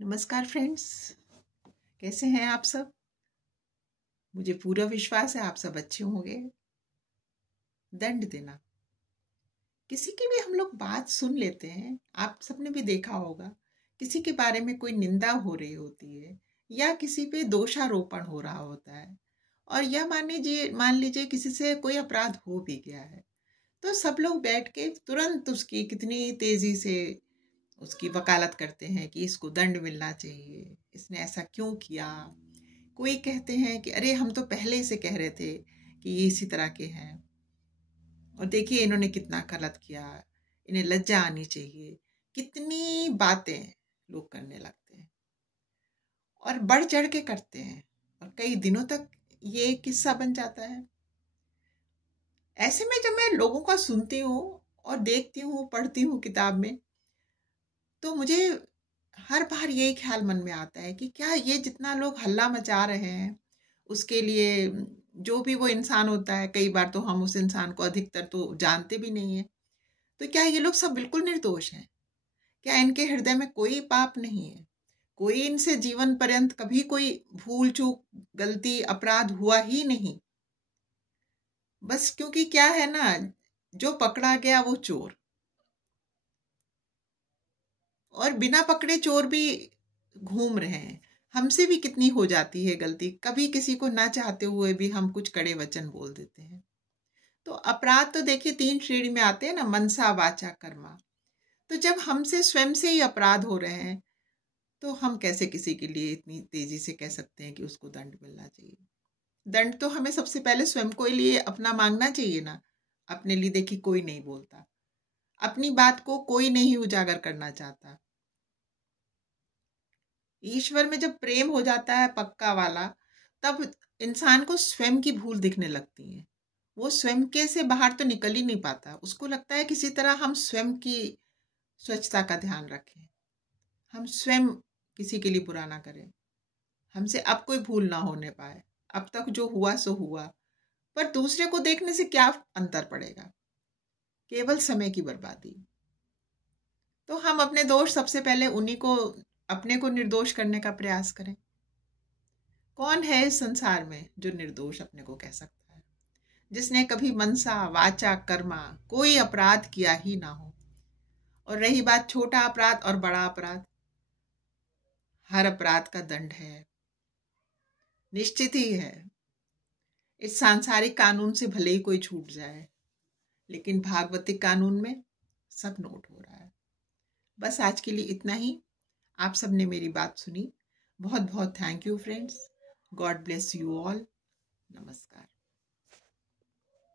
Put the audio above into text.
नमस्कार फ्रेंड्स, कैसे हैं आप सब। मुझे पूरा विश्वास है आप सब अच्छे होंगे। दंड देना, किसी की भी हम लोग बात सुन लेते हैं। आप सबने भी देखा होगा, किसी के बारे में कोई निंदा हो रही होती है या किसी पे दोषारोपण हो रहा होता है, और यह मान लीजिए किसी से कोई अपराध हो भी गया है, तो सब लोग बैठ के तुरंत उसकी कितनी तेजी से उसकी वकालत करते हैं कि इसको दंड मिलना चाहिए, इसने ऐसा क्यों किया। कोई कहते हैं कि अरे हम तो पहले ही से कह रहे थे कि ये इसी तरह के हैं, और देखिए इन्होंने कितना गलत किया, इन्हें लज्जा आनी चाहिए। कितनी बातें लोग करने लगते हैं और बढ़ चढ़ के करते हैं, और कई दिनों तक ये किस्सा बन जाता है। ऐसे में जब मैं लोगों का सुनती हूँ और देखती हूँ, पढ़ती हूँ किताब में, तो मुझे हर बार यही ख्याल मन में आता है कि क्या ये जितना लोग हल्ला मचा रहे हैं उसके लिए, जो भी वो इंसान होता है, कई बार तो हम उस इंसान को अधिकतर तो जानते भी नहीं है, तो क्या ये लोग सब बिल्कुल निर्दोष हैं? क्या इनके हृदय में कोई पाप नहीं है? कोई इनसे जीवन पर्यंत कभी कोई भूल चूक, गलती, अपराध हुआ ही नहीं? बस क्योंकि क्या है ना, जो पकड़ा गया वो चोर, और बिना पकड़े चोर भी घूम रहे हैं। हमसे भी कितनी हो जाती है गलती, कभी किसी को ना चाहते हुए भी हम कुछ कड़े वचन बोल देते हैं। तो अपराध तो देखिए 3 श्रेणी में आते हैं ना, मनसा, वाचा, कर्मा। तो जब हमसे स्वयं से ही अपराध हो रहे हैं, तो हम कैसे किसी के लिए इतनी तेजी से कह सकते हैं कि उसको दंड मिलना चाहिए। दंड तो हमें सबसे पहले स्वयं को लिए अपना मांगना चाहिए ना। अपने लिए देखिए कोई नहीं बोलता, अपनी बात को कोई नहीं उजागर करना चाहता। ईश्वर में जब प्रेम हो जाता है पक्का वाला, तब इंसान को स्वयं की भूल दिखने लगती है। वो स्वयं के से बाहर तो निकल ही नहीं पाता, उसको लगता है किसी तरह हम स्वयं की स्वच्छता का ध्यान रखें, हम स्वयं किसी के लिए बुरा ना करें, हमसे अब कोई भूल ना होने पाए, अब तक जो हुआ सो हुआ। पर दूसरे को देखने से क्या अंतर पड़ेगा, केवल समय की बर्बादी। तो हम अपने दोष सबसे पहले उन्हीं को, अपने को निर्दोष करने का प्रयास करें। कौन है इस संसार में जो निर्दोष अपने को कह सकता है, जिसने कभी मनसा, वाचा, कर्मा कोई अपराध किया ही ना हो। और रही बात छोटा अपराध और बड़ा अपराध, हर अपराध का दंड है, निश्चित ही है। इस सांसारिक कानून से भले ही कोई छूट जाए, लेकिन भागवतिक कानून में सब नोट हो रहा है। बस आज के लिए इतना ही। आप सबने मेरी बात सुनी, बहुत बहुत thank you friends. God bless you all. नमस्कार।